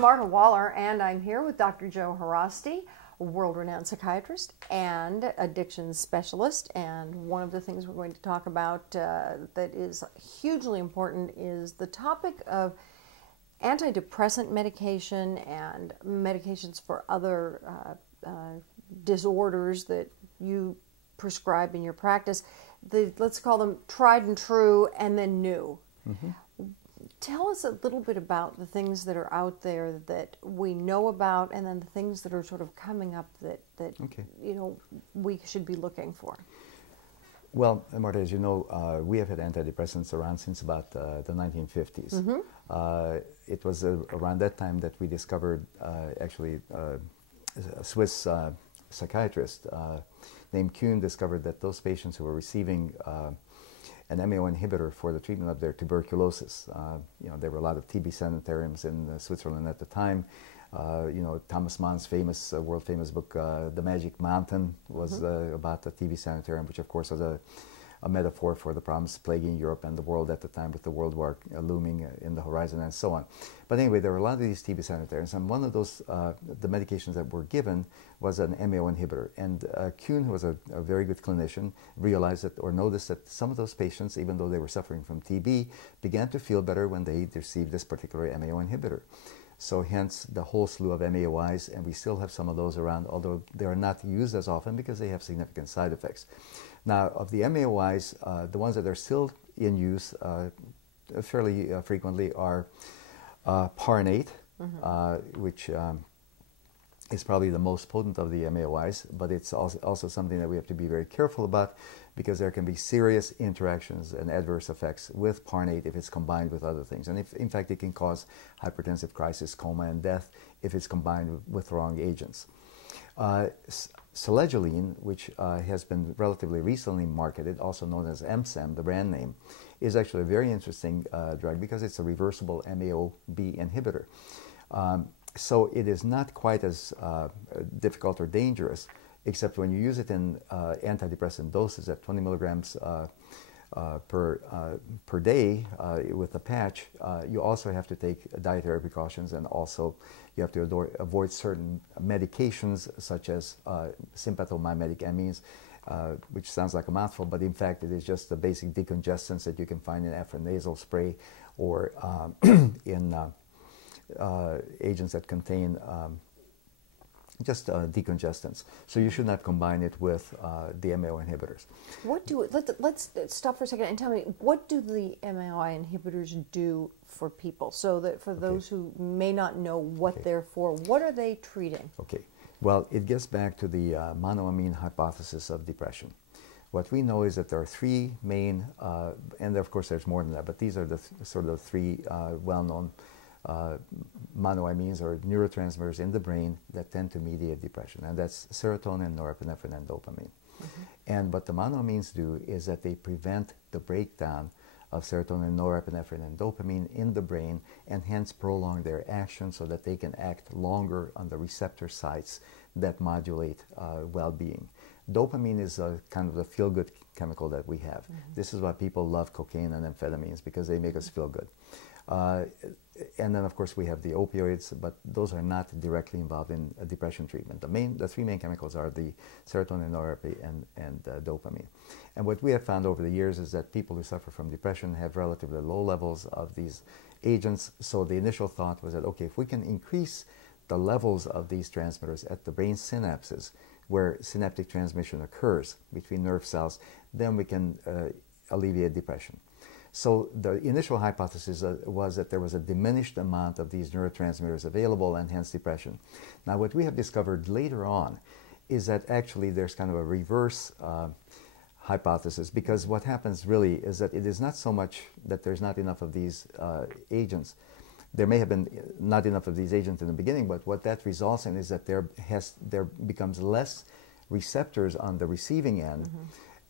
Marta Waller, and I'm here with Dr. Joe Haraszti, a world-renowned psychiatrist and addiction specialist. And one of the things we're going to talk about that is hugely important is the topic of antidepressant medication and medications for other disorders that you prescribe in your practice. Let's call them tried and true and then new. Mm-hmm. Tell us a little bit about the things that are out there that we know about, and then the things that are sort of coming up that Okay. We should be looking for. Well, Marta, as you know, we have had antidepressants around since about the 1950s. Mm-hmm. It was around that time that we discovered, a Swiss psychiatrist named Kuhn discovered that those patients who were receiving an MAO inhibitor for the treatment of their tuberculosis. There were a lot of TB sanitariums in Switzerland at the time. Thomas Mann's famous, world-famous book, The Magic Mountain, was about the TB sanitarium, which of course was a metaphor for the problems plaguing Europe and the world at the time, with the World War looming in the horizon and so on. But anyway, there were a lot of these TB sanitariums, and one of those, the medications that were given was an MAO inhibitor. And Kuhn, who was a very good clinician, realized that, or noticed that some of those patients, even though they were suffering from TB, began to feel better when they received this particular MAO inhibitor. So hence the whole slew of MAOIs, and we still have some of those around, although they are not used as often because they have significant side effects. Now, of the MAOIs, the ones that are still in use fairly frequently are Paranate, which is probably the most potent of the MAOIs, but it's also something that we have to be very careful about, because there can be serious interactions and adverse effects with Paranate if it's combined with other things. And if, in fact, it can cause hypertensive crisis, coma, and death if it's combined with the wrong agents. Selegiline, which has been relatively recently marketed, also known as MSAM, the brand name, is actually a very interesting drug because it's a reversible MAO-B inhibitor. So it is not quite as difficult or dangerous, except when you use it in antidepressant doses at 20 milligrams per day with a patch. You also have to take dietary precautions, and also you have to avoid certain medications such as sympathomimetic amines, which sounds like a mouthful, but in fact it is just the basic decongestants that you can find in nasal spray or in agents that contain just decongestants. So you should not combine it with the MAO inhibitors. Let's stop for a second and tell me, what do the MAO inhibitors do for people? So that for those who may not know what they're for, what are they treating? Okay. Well, it gets back to the monoamine hypothesis of depression. What we know is that there are three main, and of course there's more than that, but these are the sort of three well-known monoamines or neurotransmitters in the brain that tend to mediate depression, and that's serotonin, norepinephrine, and dopamine. And what the monoamines do is that they prevent the breakdown of serotonin, norepinephrine, and dopamine in the brain, and hence prolong their action so that they can act longer on the receptor sites that modulate well-being. Dopamine is kind of the feel-good chemical that we have. This is why people love cocaine and amphetamines, because they make us feel good. And then, of course, we have the opioids, but those are not directly involved in depression treatment. The three main chemicals are the serotonin, norepinephrine, and dopamine. And what we have found over the years is that people who suffer from depression have relatively low levels of these agents. So the initial thought was that, okay, if we can increase the levels of these transmitters at the brain synapses, where synaptic transmission occurs between nerve cells, then we can alleviate depression. So the initial hypothesis was that there was a diminished amount of these neurotransmitters available, and hence depression. Now, what we have discovered later on is that actually there's kind of a reverse hypothesis, because what happens really is that it is not so much that there's not enough of these agents. There may have been not enough of these agents in the beginning, but what that results in is that there becomes less receptors on the receiving end.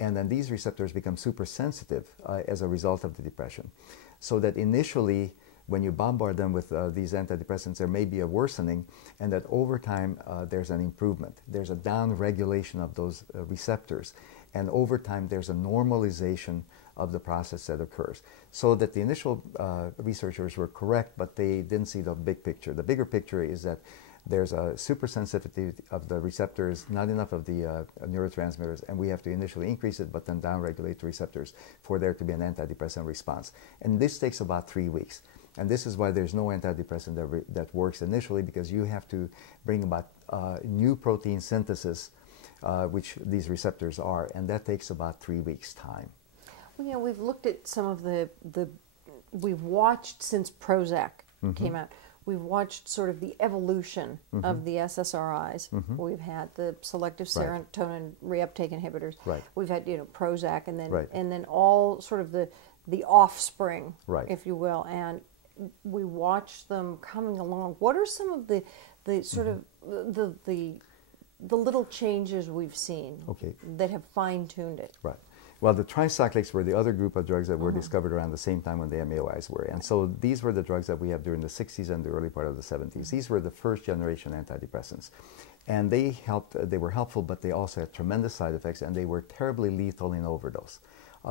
And then these receptors become super sensitive as a result of the depression. So that initially, when you bombard them with these antidepressants, there may be a worsening, and that over time there's an improvement. There's a down regulation of those receptors. And over time, there's a normalization of the process that occurs. So that the initial researchers were correct, but they didn't see the big picture. The bigger picture is that there's a supersensitivity of the receptors, not enough of the neurotransmitters, and we have to initially increase it, but then downregulate the receptors for there to be an antidepressant response. And this takes about 3 weeks. And this is why there's no antidepressant that works initially, because you have to bring about new protein synthesis, which these receptors are, and that takes about 3 weeks' time. Well, you know, we've looked at some of we've watched since Prozac came out. We've watched sort of the evolution of the SSRIs. We've had the selective serotonin reuptake inhibitors. Right. We've had, you know, Prozac, and then Right. and then all sort of the offspring, Right. if you will, and we watched them coming along. What are some of the sort of the little changes we've seen that have fine-tuned it? Right. Well, the tricyclics were the other group of drugs that were discovered around the same time when the MAOIs were. And so these were the drugs that we have during the 60s and the early part of the 70s. These were the first generation antidepressants. And they were helpful, but they also had tremendous side effects, and they were terribly lethal in overdose.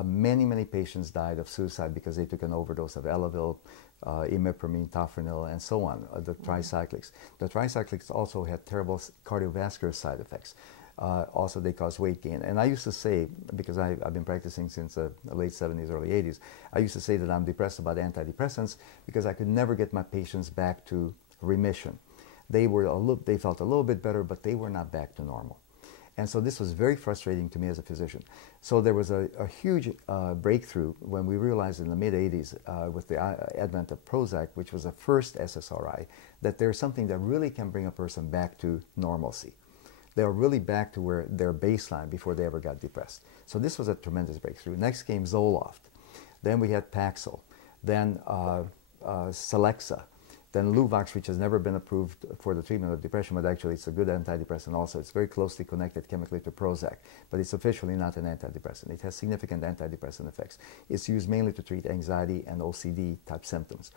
Many patients died of suicide because they took an overdose of Elavil, imipramine, tofranil, and so on, the tricyclics. The tricyclics also had terrible cardiovascular side effects. Also, they cause weight gain. And I used to say, because I've been practicing since the late 70s, early 80s, I used to say that I'm depressed about antidepressants because I could never get my patients back to remission. They felt a little bit better, but they were not back to normal. And so this was very frustrating to me as a physician. So there was a huge breakthrough when we realized in the mid-80s with the advent of Prozac, which was the first SSRI, that there's something that really can bring a person back to normalcy. They are really back to where their baseline before they ever got depressed. So this was a tremendous breakthrough. Next came Zoloft. Then we had Paxil. Then Celexa. Then Luvox, which has never been approved for the treatment of depression, but actually it's a good antidepressant also. It's very closely connected chemically to Prozac, but it's officially not an antidepressant. It has significant antidepressant effects. It's used mainly to treat anxiety and OCD type symptoms.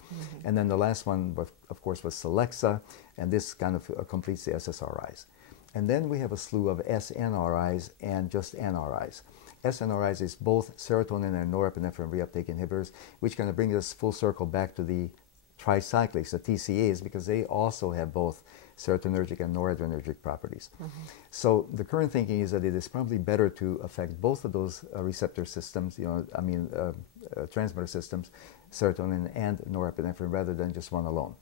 And then the last one, of course, was Celexa, and this kind of completes the SSRIs. And then we have a slew of SNRIs and just NRIs. SNRIs is both serotonin and norepinephrine reuptake inhibitors, which kind of brings us full circle back to the tricyclics, the TCAs, because they also have both serotonergic and noradrenergic properties. So the current thinking is that it is probably better to affect both of those receptor systems, transmitter systems, serotonin and norepinephrine, rather than just one alone.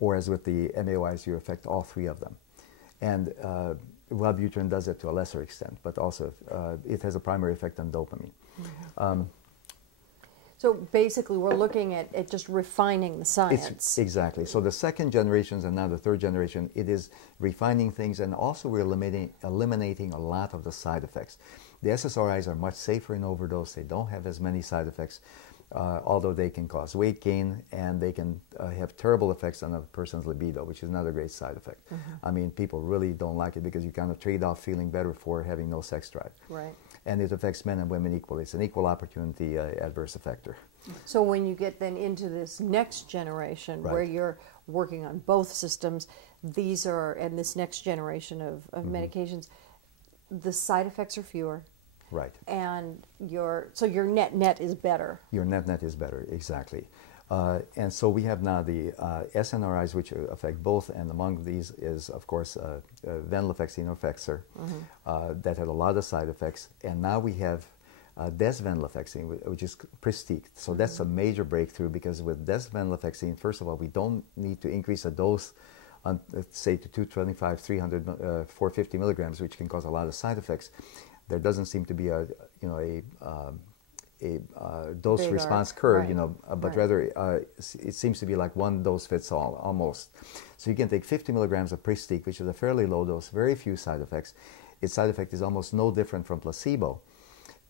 Or as with the MAOIs, you affect all three of them. And Wellbutrin does it to a lesser extent, but also it has a primary effect on dopamine. So basically, we're looking at just refining the science. Exactly. So the second generations and now the third generation, it is refining things, and also we're eliminating a lot of the side effects. The SSRIs are much safer in overdose. They don't have as many side effects, although they can cause weight gain, and they can have terrible effects on a person's libido, which is another great side effect. I mean, people really don't like it because you kind of trade off feeling better for having no sex drive. Right. And it affects men and women equally. It's an equal opportunity adverse effector. So when you get then into this next generation, where you're working on both systems, and this next generation of medications, the side effects are fewer. Right. And your net is better. Your net is better, exactly. And so we have now the SNRIs, which affect both, and among these is, of course, venlafaxine or Fexer, that had a lot of side effects. And now we have desvenlafaxine, which is Pristiq. So that's a major breakthrough, because with desvenlafaxine, first of all, we don't need to increase the dose, say, to 225, 300, 450 milligrams, which can cause a lot of side effects. There doesn't seem to be a dose response curve, but rather it seems to be like one dose fits all, almost. So you can take 50 milligrams of Pristiq, which is a fairly low dose, very few side effects. Its side effect is almost no different from placebo.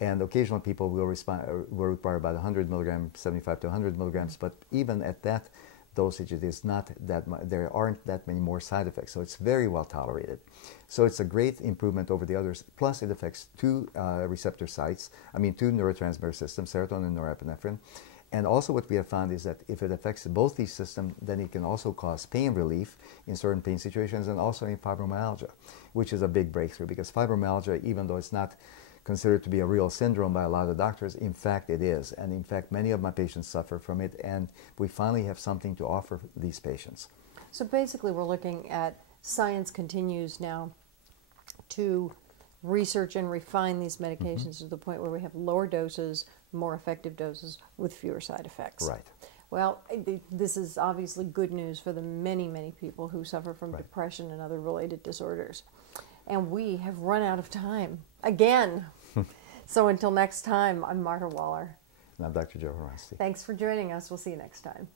And occasional people will require about 100 milligrams, 75 to 100 milligrams, but even at that dosage, it is not that there aren't that many more side effects, so it's very well tolerated. So it's a great improvement over the others. Plus, it affects two receptor sites, two neurotransmitter systems, serotonin and norepinephrine. And also what we have found is that if it affects both these systems, then it can also cause pain relief in certain pain situations, and also in fibromyalgia, which is a big breakthrough, because fibromyalgia, even though it's not considered to be a real syndrome by a lot of doctors. In fact, it is. And in fact, many of my patients suffer from it, and we finally have something to offer these patients. So basically, we're looking at science continues now to research and refine these medications to the point where we have lower doses, more effective doses with fewer side effects. Right. Well, this is obviously good news for the many, many people who suffer from depression and other related disorders. And we have run out of time again. So until next time, I'm Marta Waller. And I'm Dr. Joe Haraszti. Thanks for joining us. We'll see you next time.